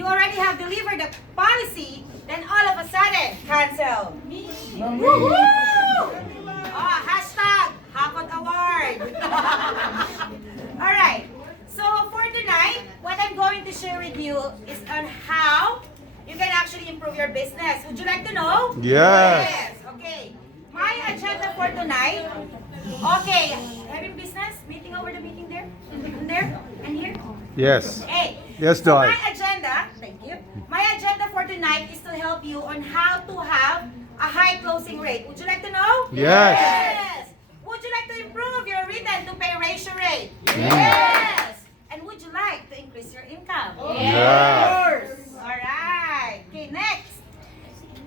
you already have delivered the policy, then all of a sudden, cancel. Woohoo! Oh, hashtag Hakot Award. Alright, so for tonight, what I'm going to share with you is on how you can actually improve your business. Would you like to know? Yes. Okay. My agenda for tonight. Okay. Having business? Meeting over the meeting there? And there? And here? Yes. Okay. Yes, So Doy. my agenda, thank you. My agenda for tonight is to help you on how to have a high closing rate. Would you like to know? Yes. Would you like to improve your written to pay ratio rate? Yes. And would you like to increase your income? Yes. Alright. Okay, next.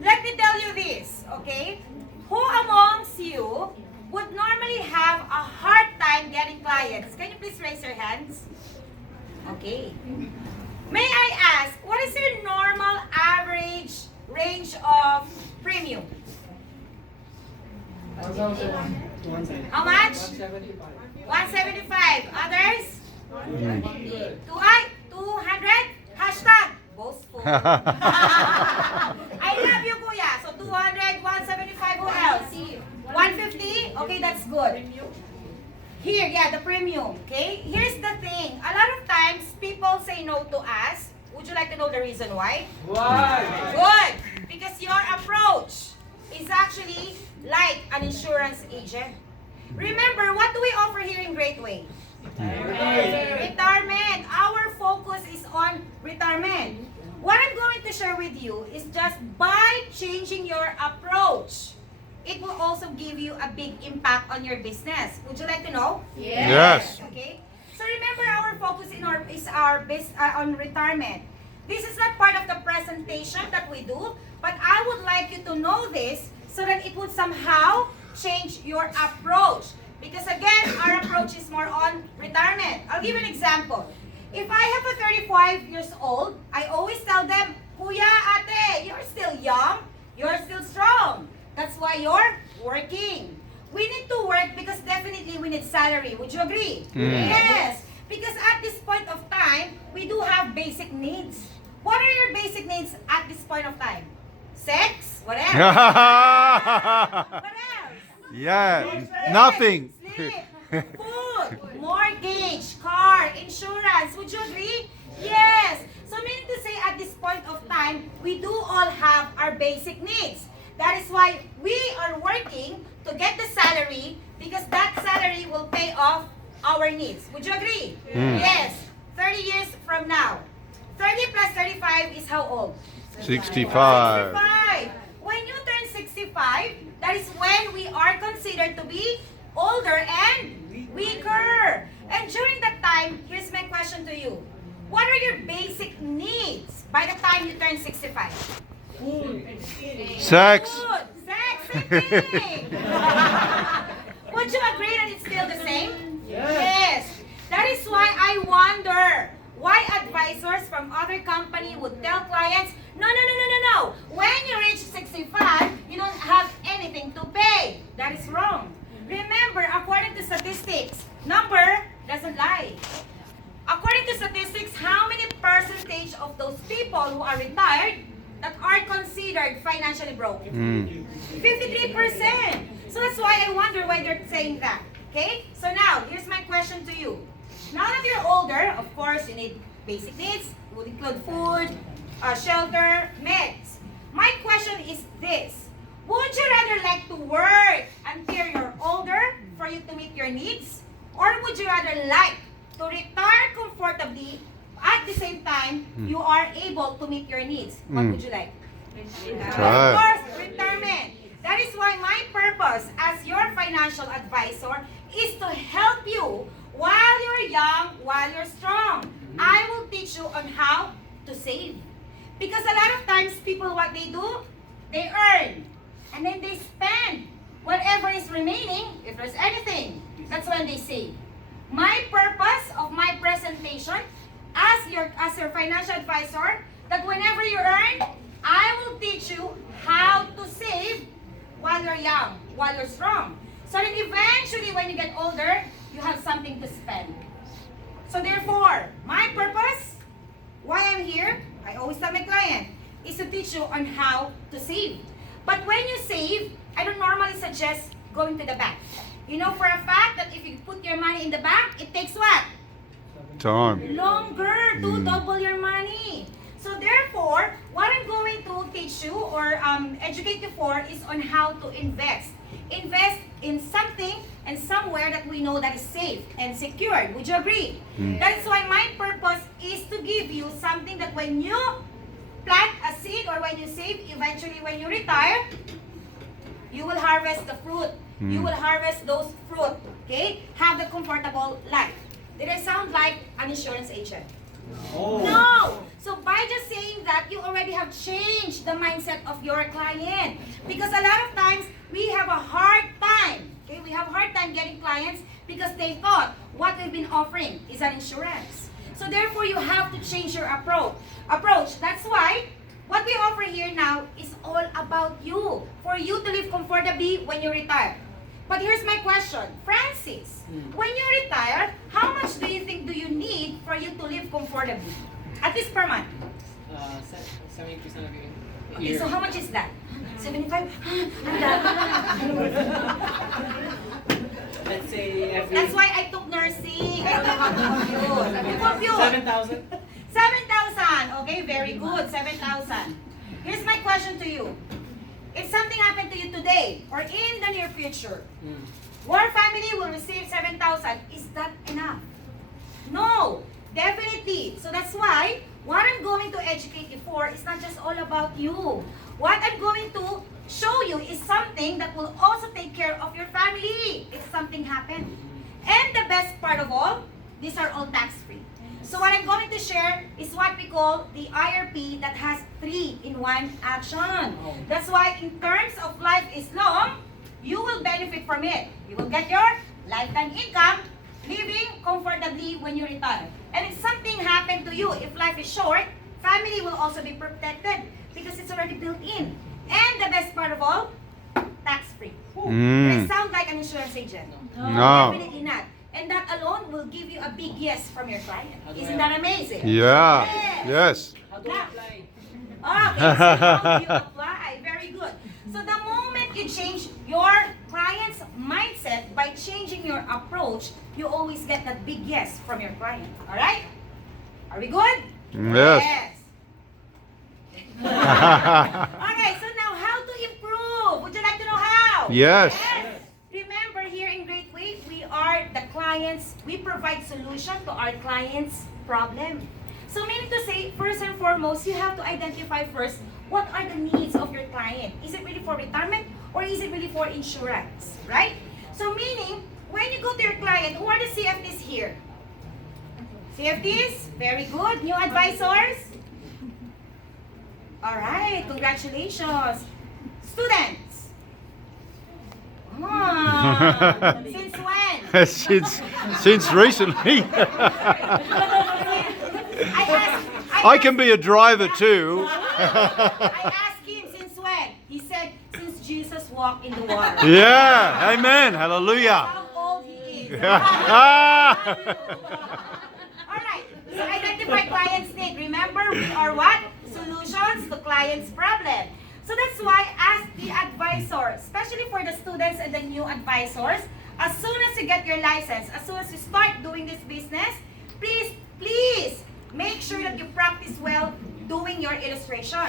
Let me tell you this, okay? Who amongst you would normally have a hard time getting clients? Can you please raise your hands? Okay. May I ask, what is your normal average range of premium? How much? 175. Others? 200? Hashtag boastful. I love you, Kuya. So 200, 175, who else? 150? Okay, that's good. Here, yeah, the premium. Okay? Here's the thing. A lot of times, people say no to us. Would you like to know the reason why? Why? Good. Because your approach is actually like an insurance agent. Remember, what do we offer here in Greatway? Retirement. Our focus is on retirement. What I'm going to share with you is just by changing your approach, it will also give you a big impact on your business. Would you like to know? Yes. Okay. So remember, our focus on retirement. This is not part of the presentation that we do, but I would like you to know this so that it would somehow change your approach. Because again, our approach is more on retirement. I'll give you an example. If I have a 35 years old, I always tell them, Kuya, ate, you're still young, you're still strong. That's why you're working. We need to work because definitely we need salary. Would you agree? Yes. Because at this point of time, we do have basic needs. What are your basic needs at this point of time? Sex? What else? What else? Yeah. Nothing. Sleep, food, mortgage, car, insurance. Would you agree? Yes. So meaning to say at this point of time, we do all have our basic needs. That is why we are working to get the salary because that salary will pay off our needs. Would you agree? Yes. 30 years from now. 30 plus 35 is how old? 65. 65. When you turn 65, that is when we are considered to be older and weaker. And during that time, here's my question to you. What are your basic needs by the time you turn 65? Sex. Food, sex, same thing. Would you agree that it's still the same? Yes. That is why I wonder why advisors from other company would tell clients, no. When you reach 65, you don't have anything to pay. That is wrong. Remember, according to statistics, number doesn't lie. According to statistics, how many percentage of those people who are retired that are considered financially broke? 53%. So that's why I wonder why they're saying that. Okay? So now, here's my question to you. Now that you're older, of course, you need basic needs. It would include food, shelter, meds. My question is this. Would you rather like to work until you're older for you to meet your needs? Or would you rather like to retire comfortably at the same time you are able to meet your needs? What would you like? Of course, retirement. That is why my purpose as your financial advisor is to help you while you're young, while you're strong. I will teach you on how to save. Because a lot of times people, what they do, they earn. And then they spend whatever is remaining, if there's anything. That's when they save. My purpose of my presentation as your financial advisor, that whenever you earn, I will teach you how to save while you're young, while you're strong. So that eventually when you get older, you have something to spend. So therefore, my purpose, why I'm here, I always tell my client, is to teach you on how to save. But when you save, I don't normally suggest going to the bank. You know for a fact that if you put your money in the bank, it takes what? Time. Longer to double your money. So therefore, what I'm going to teach you or educate you for is on how to invest. Invest in something and somewhere that we know that is safe and secured. Would you agree? That is why my purpose is to give you something that when you plant a seed or when you save, eventually when you retire, you will harvest the fruit. You will harvest those fruit. Okay? Have the comfortable life. Did I sound like an insurance agent? No! So by just saying that, you already have changed the mindset of your client. Because a lot of times, we have a hard time. Okay? We have a hard time getting clients because they thought what we've been offering is an insurance. So therefore, you have to change your approach. That's why what we offer here now is all about you. For you to live comfortably when you retire. But here's my question. Francis, when you retire, how much do you think do you need for you to live comfortably? At least per month. 70% of your Okay, year. so how much is that? 75? Let's say every That's why I took nursing. I don't know how to compute. 7,000. 7,000. Okay, very good. 7,000. Here's my question to you. If something happened to you today or in the near future, your family will receive 7,000. Is that enough? No, definitely. So that's why what I'm going to educate you for is not just all about you. What I'm going to show you is something that will also take care of your family if something happened. And the best part of all, these are all tax-free. So what I'm going to share is what we call the IRP that has 3-in-1 action. That's why in terms of life is long, you will benefit from it. You will get your lifetime income, living comfortably when you retire. And if something happened to you, if life is short, family will also be protected because it's already built in. And the best part of all, tax-free. Does it sound like an insurance agent? No. Definitely not. And that alone will give you a big yes from your client. Isn't that amazing? Yeah. Yes. How do I apply? Okay, so how do you apply? Very good. So the moment you change your client's mindset by changing your approach, you always get that big yes from your client. All right? Are we good? Yes. Okay, so now how to improve? Would you like to know how? Yes. Remember here in Great Way, we are the clients, we provide solution to our clients' problem. So meaning to say, first and foremost, you have to identify first what are the needs of your client. Is it really for retirement or is it really for insurance, right? So meaning, when you go to your client, who are the CFDs here? CFDs, very good. New advisors? All right, congratulations. Students? Since when? since recently. I can be a driver too. I asked him since when? He said since Jesus walked in the water. Yeah. Amen. Hallelujah. How old he is. Alright, so identify client's need. Remember, we are what? Solutions to client's problem. So that's why as the advisor, especially for the students and the new advisors, as soon as you get your license, as soon as you start doing this business, please make sure that you practice well doing your illustration.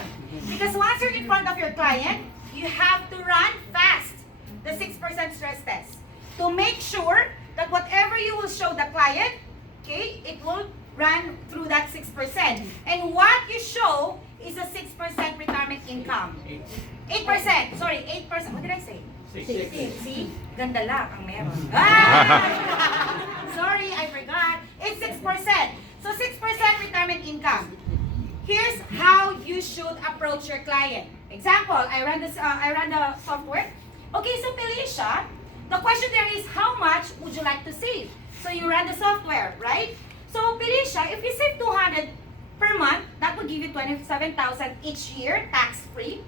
Because once you're in front of your client, you have to run fast the 6% stress test to make sure that whatever you will show the client, okay, it will run through that 6%. And what you show is a 6% retirement income. 8%, sorry, 8%. What did I say? 6. See? Ganda lang ang meron. Sorry, I forgot. It's 6%. So 6% retirement income. Here's how you should approach your client. Example, I run the software. Okay, so Felicia, the question there is how much would you like to save? So you run the software, right? So Felicia, if you save 200 per month, that would give you 27,000 each year, tax-free.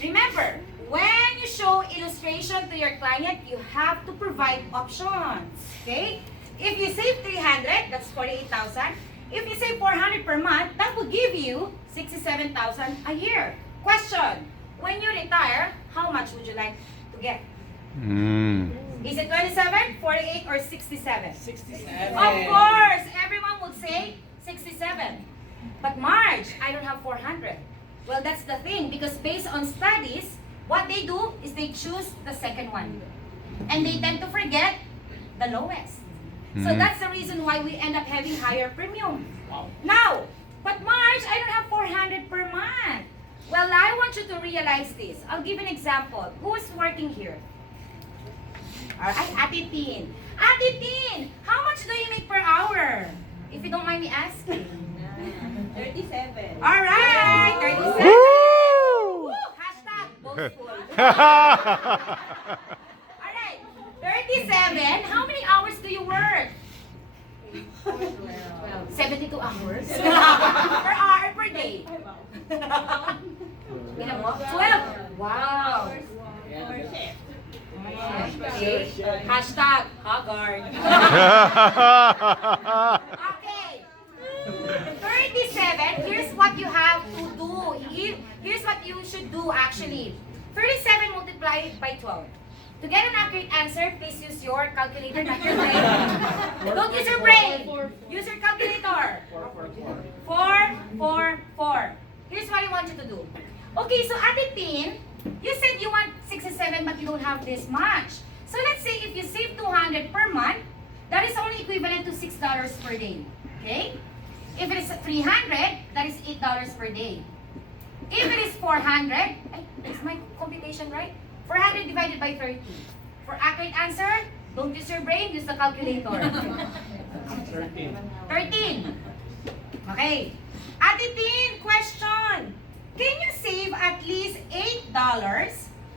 Remember, when you show illustration to your client, you have to provide options, okay? If you save 300, that's 48,000. If you say 400 per month, that will give you 67,000 a year. Question, when you retire, how much would you like to get? Is it 27, 48, or 67? 67. Of course, everyone would say 67. But Marge, I don't have 400. Well, that's the thing, because based on studies, what they do is they choose the second one. And they tend to forget the lowest. So that's the reason why we end up having higher premium. Wow. Now, but Marge, I don't have 400 per month. Well, I want you to realize this. I'll give an example. Who's working here? Alright, Ate Tin. Ate Tin, how much do you make per hour? If you don't mind me asking. 37. Alright, 37. Woo! Woo! Hashtag boastful. Alright, 37. How many hours do you work? 72 hours. Per hour, per day. Bilang mo? 12. Wow. Yeah. Okay. Hashtag Haggard. Okay. 37, here's what you have to do. Here's what you should do actually. 37 multiplied by 12. To get an accurate answer, please use your calculator, not your brain. Don't use your brain. Use your calculator. 4. Here's what I want you to do. Okay, so Ate Tin, you said you want 67 but you don't have this much. So let's say if you save 200 per month, that is only equivalent to $6 per day. Okay? If it is 300, that is $8 per day. If it is 400, is my computation right? 400 divided by 30. For accurate answer, don't use your brain, use the calculator. 13. Okay. Ate Tin, question. Can you save at least $8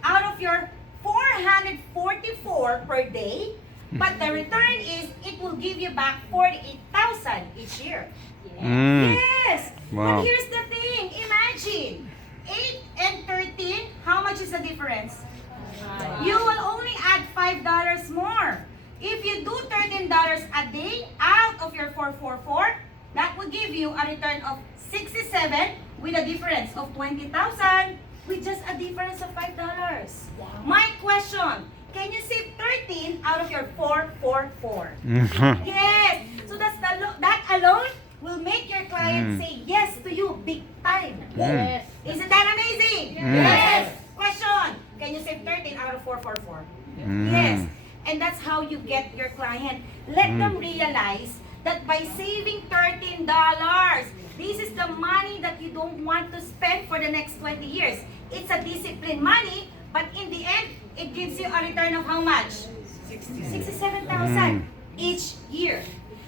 out of your 444 per day? But the return is, it will give you back 48,000 each year. Yes. Wow. But here's the thing. Imagine, 8 and 13, how much is the difference? You will only add $5 more. If you do $13 a day out of your 444, that will give you a return of 67 with a difference of 20,000 with just a difference of $5. Wow. My question, can you save 13 out of your 444? Yes. So that alone will make your client say yes to you big time. Yes. Isn't that amazing? Yes. Question, can you save 13 out of 444? Yes. And that's how you get your client. Let them realize that by saving $13, this is the money that you don't want to spend for the next 20 years. It's a disciplined money, but in the end, it gives you a return of how much? 67,000 each year.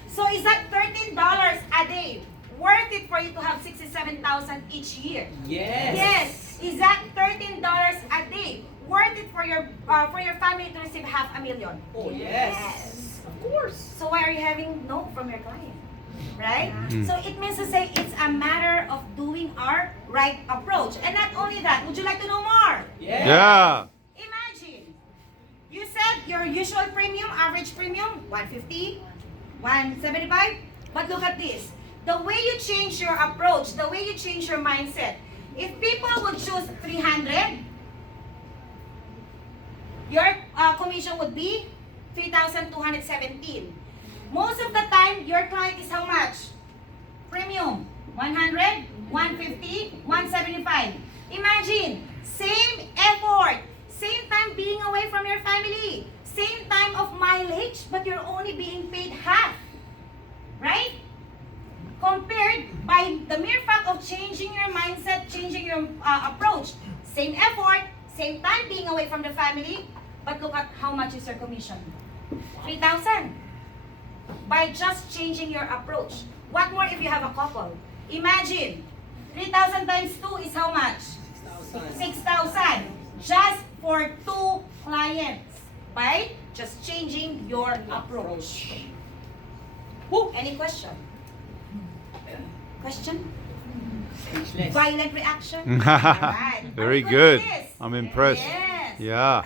So is that $13 a day worth it for you to have 67,000 each year? Yes. Yes. Is that $13 a day worth it for your family to receive $500,000? Oh, yes. Of course. So why are you having no from your client? Right? So it means to say it's a matter of doing our right approach. And not only that, would you like to know more? Yes. Yeah. Imagine, you said your usual premium, average premium, 150, 175. But look at this. The way you change your approach, the way you change your mindset. If people would choose 300, your commission would be 3,217. Most of the time, your client is how much? Premium, 100, 150, 175. Imagine, same effort, same time being away from your family, same time of mileage, but you're only being paid half. Right? Compared by the mere fact of changing your mindset, changing your approach. Same effort, same time being away from the family, but look at how much is your commission. 3,000. By just changing your approach. What more if you have a couple? Imagine, 3,000 times 2 is how much? 6,000. Just for 2 clients. By just changing your approach. Woo! Any question? Question? Speechless. Violent reaction? Alright. Very Are you good. with this? I'm impressed. Yes. Yeah.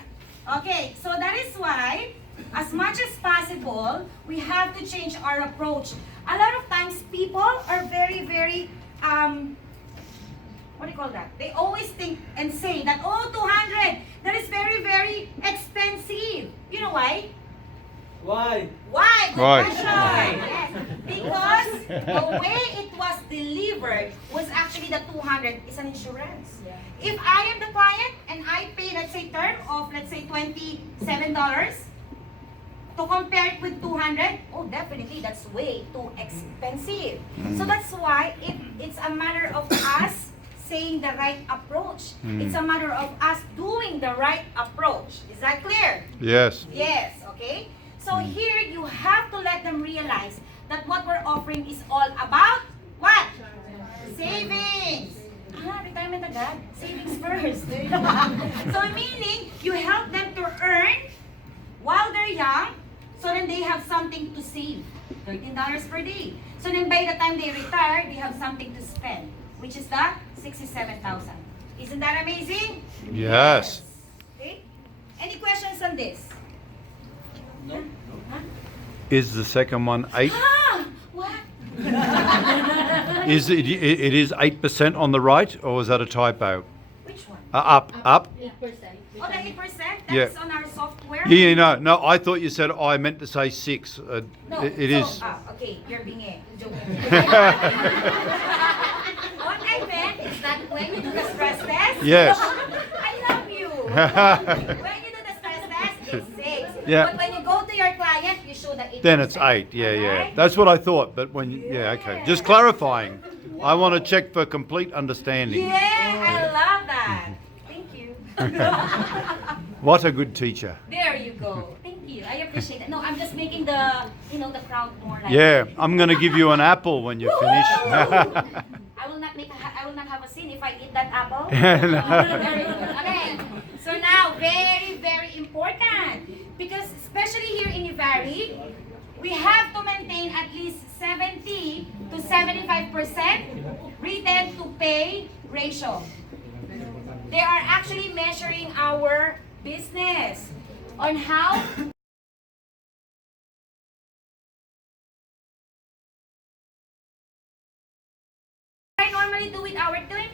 Okay, so that is why, as much as possible, we have to change our approach. A lot of times people are very, very, what do you call that? They always think and say that, oh, 200, that is very, very expensive. You know why? Why? Why? Good Why? question. Yes. Because the way it was delivered was actually the 200 is an insurance. If I am the client and I pay, let's say, term of, let's say, $27, to compare it with 200, oh, definitely, that's way too expensive. So that's why it's a matter of us saying the right approach. It's a matter of us doing the right approach. Is that clear? Yes. Yes, okay? So here you have to let them realize that what we're offering is all about what? Savings. Retirement agad. Savings first. So meaning, you help them to earn while they're young, so then they have something to save. $13 per day. So then by the time they retire, they have something to spend, which is the 67,000. Isn't that amazing? Yes. Okay? Any questions on this? No. Huh? Is the second one 8? Ah! What? Is it is 8% on the right, or is that a typo? Which one? Up. Oh, the 8%? That's Yeah. on our software? Yeah, no. I thought you said I meant to say 6. No. It so, is. Okay, you're being joking. What I meant is that when you do the stress test, Yes. I love you. When you do the stress test, it's 6. Yeah. But when you go to your client, you show the 8%. Then it's 8. Yeah. Alright? That's what I thought. But when okay. Just clarifying. I want to check for complete understanding. Yeah, I love that. Thank you. What a good teacher. There you go. Thank you. I appreciate it. No, I'm just making the crowd more like. Yeah, I'm going to give you an apple when you finish. I will not I will not have a sin if I eat that apple. No. Very good. Okay. So now, very, very important, because especially here in Ivari, we have to maintain at least 70 to 75% written to pay ratio. They are actually measuring our business on how I normally do with our team.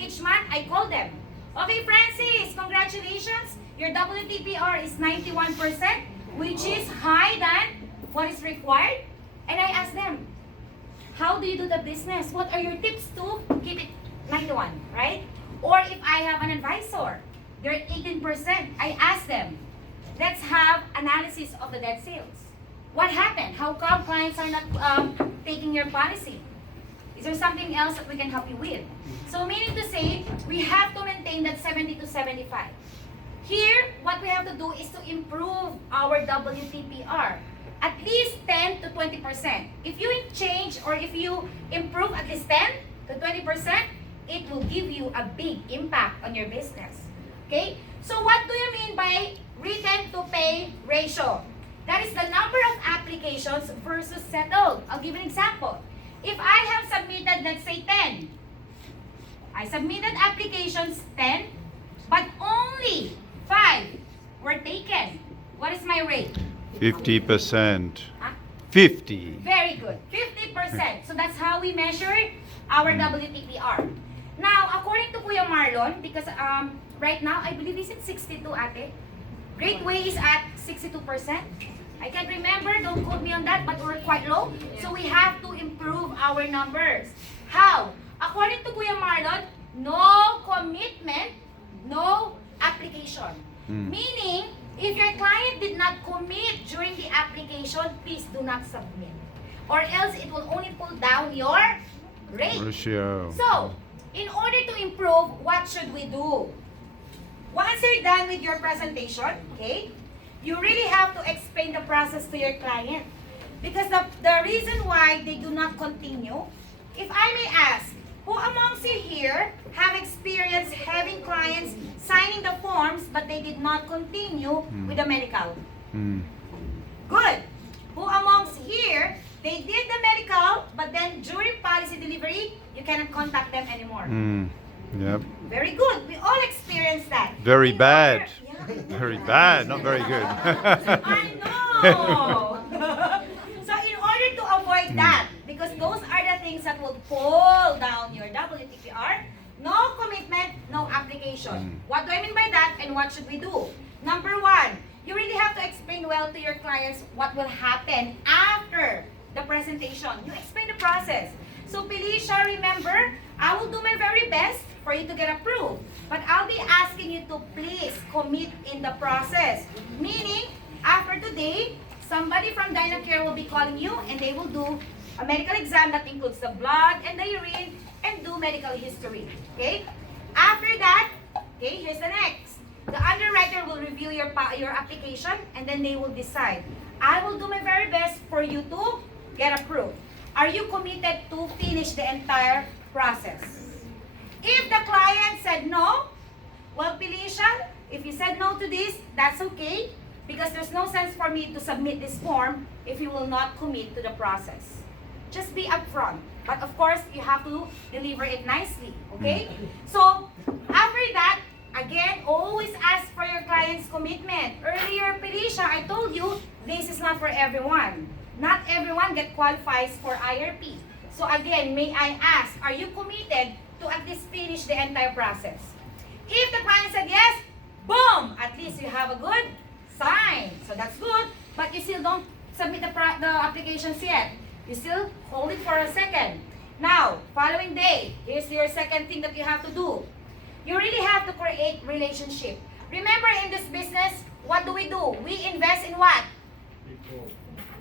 Each month, I call them. Okay, Francis, congratulations. Your WTPR is 91%, which is high than what is required. And I ask them, how do you do the business? What are your tips to keep it 91, right? Or if I have an advisor, they're 18%. I ask them, let's have analysis of the debt sales. What happened? How come clients are not taking your policy? Is there something else that we can help you with? So meaning to say, we have to maintain that 70 to 75. Here, what we have to do is to improve our WTPR. At least 10 to 20%. If you change or if you improve at least 10 to 20%, it will give you a big impact on your business. Okay? So what do you mean by written to pay ratio? That is the number of applications versus settled. I'll give an example. If I have submitted, let's say 10, I submitted applications 10, but only 5 were taken. What is my rate? 50%. Huh? 50. Very good. 50%. So that's how we measure our WTPR. Now, according to Kuya Marlon, because right now, I believe he's at 62, ate. Great Way is at 62%. I can't remember, don't quote me on that, but we're quite low. So we have to improve our numbers. How? According to Kuya Marlon, no commitment, no application. Meaning, if your client did not commit during the application, please do not submit. Or else it will only pull down your rate. Ratio. So, in order to improve, what should we do? Once you're done with your presentation, okay, you really have to explain the process to your client. Because the reason why they do not continue, if I may ask, who amongst you here have experienced having clients signing the forms but they did not continue with the medical? Good. Who amongst here, they did the medical but then during policy delivery, you cannot contact them anymore? Yep. Very good. We all experienced that. Very In bad. order- Yeah. Very bad, not very good. I know. So in order to avoid that, because those are the things that will pull down your WTPR. No commitment, no application. What do I mean by that, and what should we do? Number one, you really have to explain well to your clients what will happen after the presentation. You explain the process. So Felicia, remember, I will do my very best for you to get approved. But I'll be asking you to please commit in the process. Meaning, after today, somebody from DynaCare will be calling you and they will do a medical exam that includes the blood and the urine and do medical history. Okay? After that, okay, here's the next. The underwriter will review your application and then they will decide. I will do my very best for you to get approved. Are you committed to finish the entire process? If the client said no, well, Felicia, if you said no to this, that's okay, because there's no sense for me to submit this form if you will not commit to the process. Just be upfront. But of course, you have to deliver it nicely, okay? So, after that, again, always ask for your client's commitment. Earlier, Felicia, I told you, this is not for everyone. Not everyone qualifies for IRP. So again, may I ask, are you committed to at least finish the entire process? If the client said yes, boom! At least you have a good sign. So that's good, but you still don't submit the applications yet. You still hold it for a second. Now, following day, here's your second thing that you have to do. You really have to create relationship. Remember, in this business, what do? We invest in what?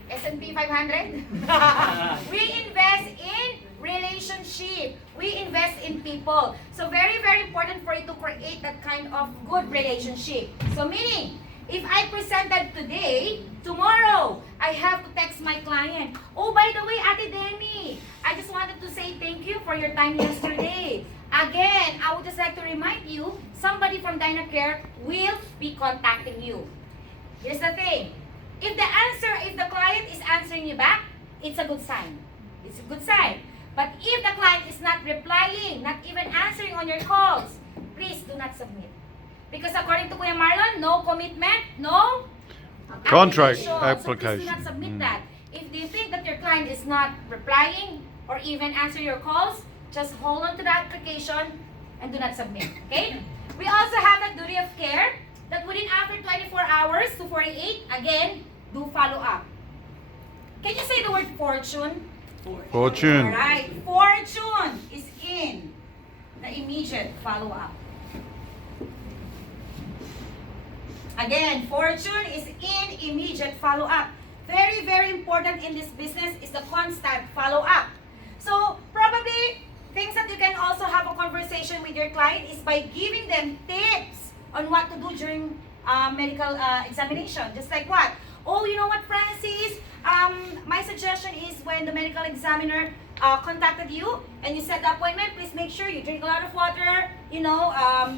S&P 500? We invest in relationship. We invest in people. So very, very important for you to create that kind of good relationship. So meaning, if I presented today, tomorrow, I have to text my client. Oh, by the way, Ate Demi, I just wanted to say thank you for your time yesterday. Again, I would just like to remind you, somebody from DynaCare will be contacting you. Here's the thing. If the client is answering you back, it's a good sign. It's a good sign. But if the client is not replying, not even answering on your calls, please do not submit. Because according to Kuya Marlon, no commitment, no Contract application. So please do not application. submit that. If you think that your client is not replying or even answering your calls, just hold on to the application and do not submit. Okay? We also have a duty of care that within after 24 hours to 48, again, do follow up. Can you say the word fortune? Fortune. Alright, fortune is in the immediate follow up. Again, fortune is in immediate follow up. Very, very important in this business is the constant follow up. So, probably, things that you can also have a conversation with your client is by giving them tips on what to do during medical examination. Just like what? Oh, you know what, Francis? My suggestion is when the medical examiner contacted you and you set the appointment, please make sure you drink a lot of water,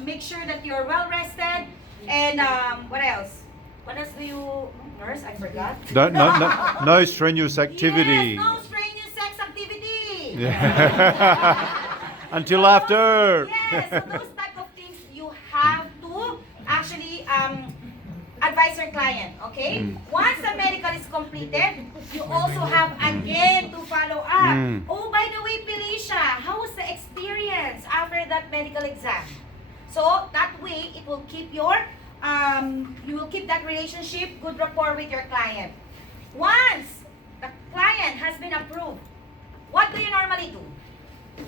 make sure that you're well rested, and what else? What else do you, nurse? I forgot. No strenuous activity. Yes, no strenuous sex activity. Until after. Yes, so those type of things you have to actually advise your client, okay? Once the medical is completed, you also have again to follow up. Oh, by the way, Felicia, how was the experience after that medical exam? So that way, it will keep your, you will keep that relationship, good rapport with your client. Once the client has been approved, what do you normally do?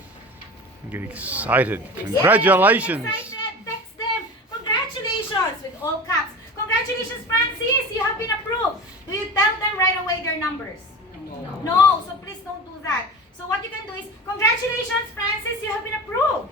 Get excited. Congratulations. Yes, excited. Text them. Congratulations with all caps. Congratulations, Francis. You have been approved. Do you tell them right away their numbers? No. So please don't do that. So what you can do is, congratulations, Francis. You have been approved.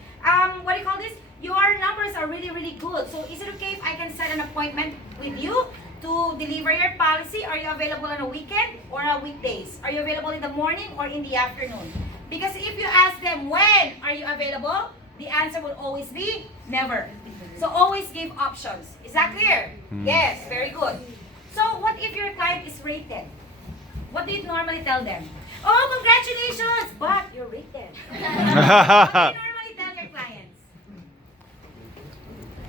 What do you call this? Your numbers are really, really good. So is it okay if I can set an appointment with you to deliver your policy? Are you available on a weekend or a weekdays? Are you available in the morning or in the afternoon? Because if you ask them when are you available, the answer will always be never. So always give options. Is that clear? Yes, very good. So what if your client is rated? What do you normally tell them? Oh, congratulations, but you're rated. What do you normally tell your clients?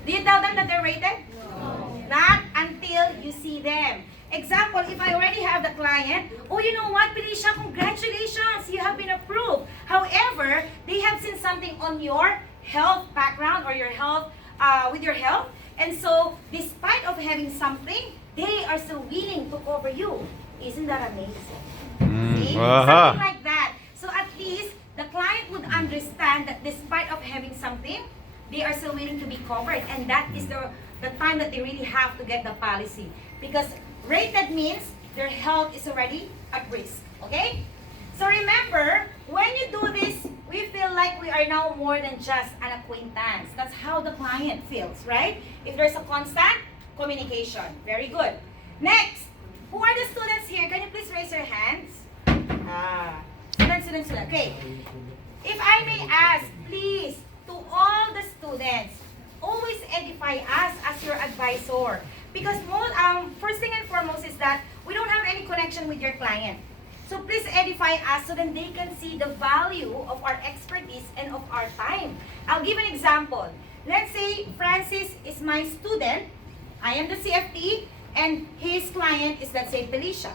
Do you tell them that they're rated? No. Not until you see them. Example, if I already have the client, oh, you know what, Felicia, congratulations, you have been approved. However, they have seen something on your health background or your health, with your health. And so, despite of having something, they are still willing to cover you. Isn't that amazing? See? Something like that. So at least, the client would understand that despite of having something, they are still willing to be covered. And that is the time that they really have to get the policy. Because rated means their health is already at risk. Okay? So remember, when you do this, we feel like we are now more than just an acquaintance. That's how the client feels, right? If there's a constant communication. Very good. Next, who are the students here? Can you please raise your hands? Students. Okay. If I may ask, please, to all the students, always edify us as your advisor. Because first thing and foremost is that we don't have any connection with your client. So please edify us so that they can see the value of our expertise and of our time. I'll give an example. Let's say Francis is my student. I am the CFT and his client is, let's say, Felicia.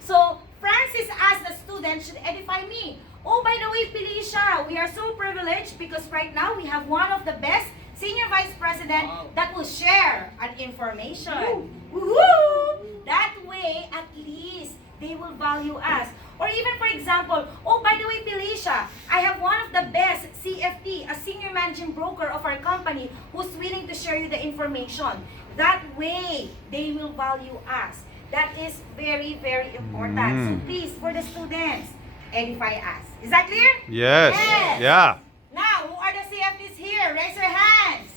So Francis as the student should edify me. Oh, by the way, Felicia, we are so privileged because right now we have one of the best senior vice president that will share an information. Woohoo! That way, at least, they will value us. Or even, for example, oh, by the way, Felicia, I have one of the best CFT, a senior managing broker of our company, who's willing to share you the information. That way, they will value us. That is very, very important. So please, for the students, edify us. Is that clear? Yes. Yeah. Now, who are the CFTs here? Raise your hands.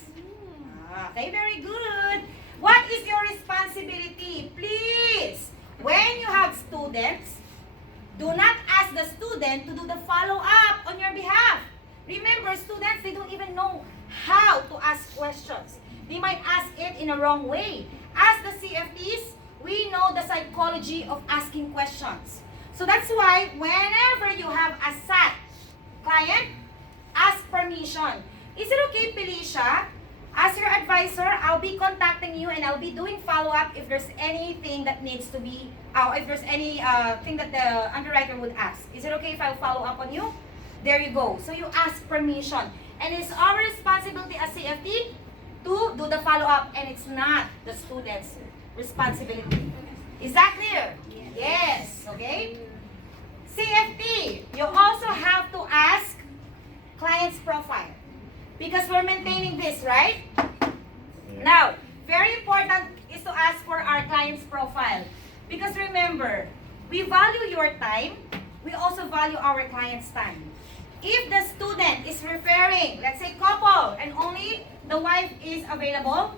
Okay, very good. What is your responsibility? Please, when you have students, do not ask the student to do the follow-up on your behalf. Remember, students, they don't even know how to ask questions. They might ask it in a wrong way. As the CFTs, we know the psychology of asking questions. So that's why whenever you have a SAT client, ask permission. Is it okay, Felicia? As your advisor, I'll be contacting you and I'll be doing follow-up if there's anything that needs to be, if there's any thing that the underwriter would ask. Is it okay if I'll follow up on you? There you go. So you ask permission. And it's our responsibility as CFT to do the follow-up, and it's not the student's responsibility. Is that clear? Yes. Okay? CFT, you also have to ask client's profile. Because we're maintaining this, right? Now, very important is to ask for our client's profile. Because remember, we value your time, we also value our client's time. If the student is referring, let's say couple, and only the wife is available,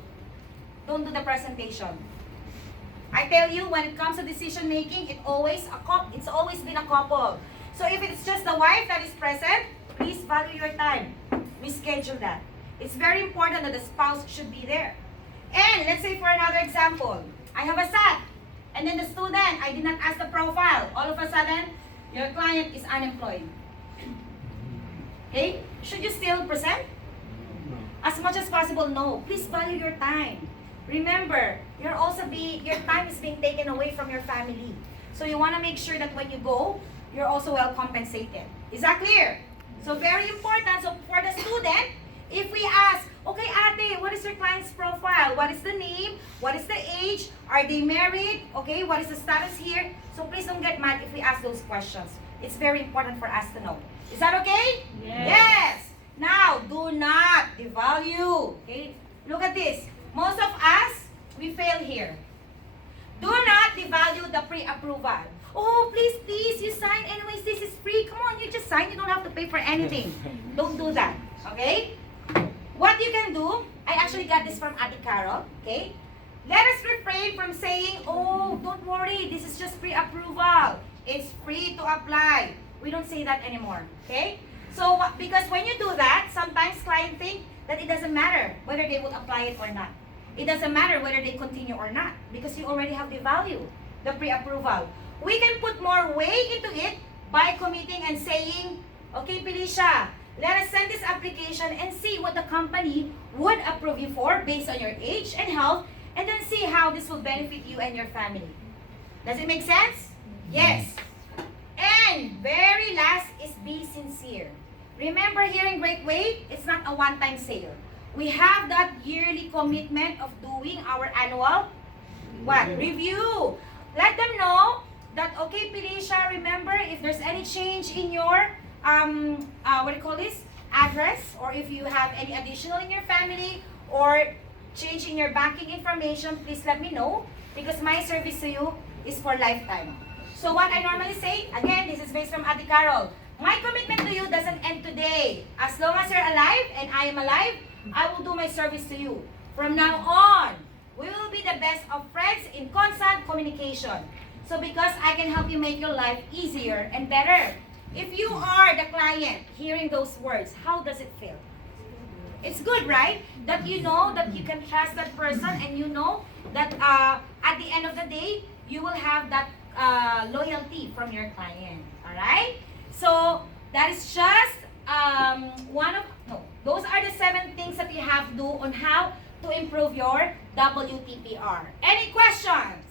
don't do the presentation. I tell you, when it comes to decision making, it's always been a couple. So if it's just the wife that is present, please value your time. Reschedule that. It's very important that the spouse should be there. And let's say for another example, I have a SAT, and then the student, I did not ask the profile. All of a sudden, your client is unemployed. Okay? Should you still present? As much as possible, no. Please value your time. Remember, your time is being taken away from your family. So you want to make sure that when you go, you're also well compensated. Is that clear? So very important. So for the student, if we ask, okay, ate, what is your client's profile? What is the name? What is the age? Are they married? Okay, what is the status here? So please don't get mad if we ask those questions. It's very important for us to know. Is that okay? Yes. Now, do not devalue. Okay? Look at this. Most of us, we fail here. Do not devalue the pre-approval. Oh, please, you sign anyways, this is free. Come on, you just sign, you don't have to pay for anything. Don't do that, okay? What you can do, I actually got this from Ate Carol, okay? Let us refrain from saying, oh, don't worry, this is just pre-approval. It's free to apply. We don't say that anymore, okay? So, because when you do that, sometimes clients think that it doesn't matter whether they would apply it or not. It doesn't matter whether they continue or not because you already have the value, the pre-approval. We can put more weight into it by committing and saying, okay, Felicia, let us send this application and see what the company would approve you for based on your age and health, and then see how this will benefit you and your family. Does it make sense? Yes. And very last is be sincere. Remember here in Great Way, it's not a one-time sale. We have that yearly commitment of doing our annual review. Let them know that, okay, Felicia, remember, if there's any change in your, what do you call this, address, or if you have any additional in your family, or change in your banking information, please let me know, because my service to you is for lifetime. So what I normally say, again, this is based from Ate Carol, my commitment to you doesn't end today. As long as you're alive and I am alive, I will do my service to you. From now on, we will be the best of friends in constant communication. So because I can help you make your life easier and better. If you are the client hearing those words, how does it feel? It's good, right? That you know that you can trust that person, and you know that at the end of the day, you will have that loyalty from your client. Alright? So that is just those are the 7 things that you have to do on how to improve your WTPR. Any questions?